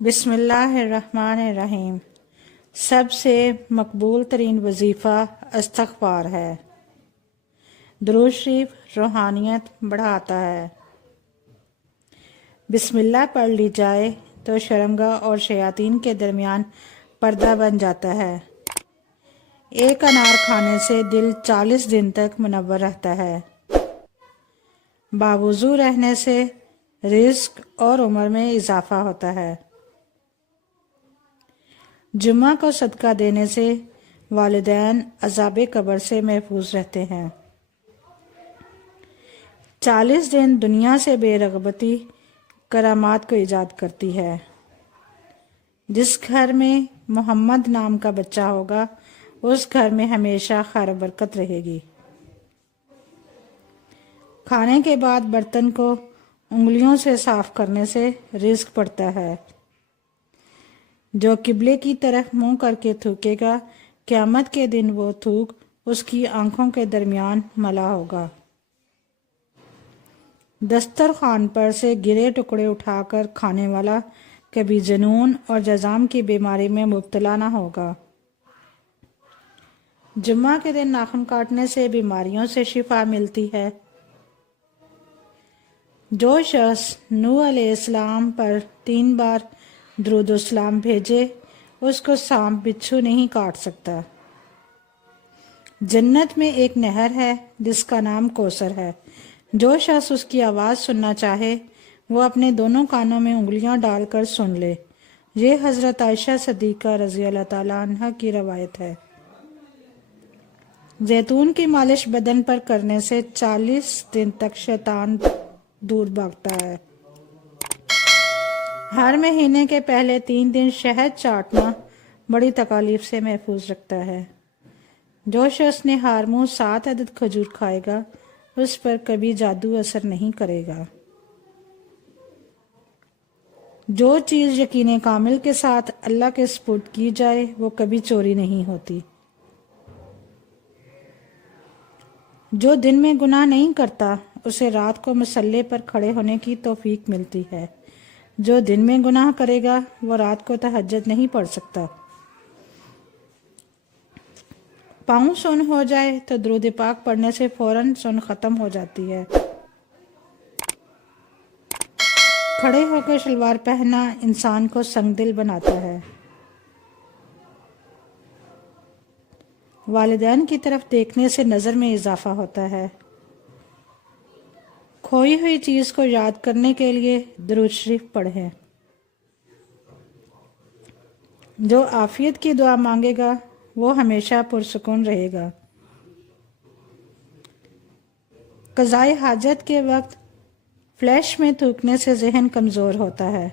بسم اللہ الرحمن الرحیم۔ سب سے مقبول ترین وظیفہ استغفار ہے۔ درود شریف روحانیت بڑھاتا ہے۔ بسم اللہ پڑھ لی جائے تو شرمگاہ اور شیاطین کے درمیان پردہ بن جاتا ہے۔ ایک انار کھانے سے دل 40 دن تک منور رہتا ہے۔ باوضو رہنے سے رزق اور عمر میں اضافہ ہوتا ہے۔ جمعہ کو صدقہ دینے سے والدین عذاب قبر سے محفوظ رہتے ہیں۔ 40 دن دنیا سے بے رغبتی کرامات کو ایجاد کرتی ہے۔ جس گھر میں محمد نام کا بچہ ہوگا اس گھر میں ہمیشہ خیر و برکت رہے گی۔ کھانے کے بعد برتن کو انگلیوں سے صاف کرنے سے رزق بڑھتا ہے۔ جو قبلے کی طرف منہ کر کے تھوکے گا قیامت کے دن وہ تھوک اس کی آنکھوں کے درمیان ملا ہوگا۔ دسترخوان پر سے گرے ٹکڑے اٹھا کر کھانے والا کبھی جنون اور جذام کی بیماری میں مبتلا نہ ہوگا۔ جمعہ کے دن ناخن کاٹنے سے بیماریوں سے شفا ملتی ہے۔ جو شخص نوح علیہ السلام پر 3 بار درود و سلام بھیجے اس کو سانپ بچھو نہیں کاٹ سکتا۔ جنت میں ایک نہر ہے جس کا نام کوثر ہے۔ جو شخص اس کی آواز سننا چاہے وہ اپنے دونوں کانوں میں انگلیاں ڈال کر سن لے۔ یہ حضرت عائشہ صدیقہ رضی اللہ تعالی عنہ کی روایت ہے۔ زیتون کی مالش بدن پر کرنے سے 40 دن تک شیطان دور بھاگتا ہے۔ ہر مہینے کے پہلے 3 دن شہد چاٹنا بڑی تکالیف سے محفوظ رکھتا ہے۔ جو شخص نہار منہ 7 عدد کھجور کھائے گا اس پر کبھی جادو اثر نہیں کرے گا۔ جو چیز یقین کامل کے ساتھ اللہ کے سپرد کی جائے وہ کبھی چوری نہیں ہوتی۔ جو دن میں گناہ نہیں کرتا اسے رات کو مصلی پر کھڑے ہونے کی توفیق ملتی ہے۔ جو دن میں گناہ کرے گا وہ رات کو تہجد نہیں پڑھ سکتا۔ پاؤں سن ہو جائے تو درود پاک پڑھنے سے فوراً سن ختم ہو جاتی ہے۔ کھڑے ہو کر شلوار پہننا انسان کو سنگ دل بناتا ہے۔ والدین کی طرف دیکھنے سے نظر میں اضافہ ہوتا ہے۔ کھوئی ہوئی چیز کو یاد کرنے کے لیے درود شریف پڑھیں۔ جو عافیت کی دعا مانگے گا وہ ہمیشہ پرسکون رہے گا۔ قضائے حاجت کے وقت فلیش میں تھوکنے سے ذہن کمزور ہوتا ہے۔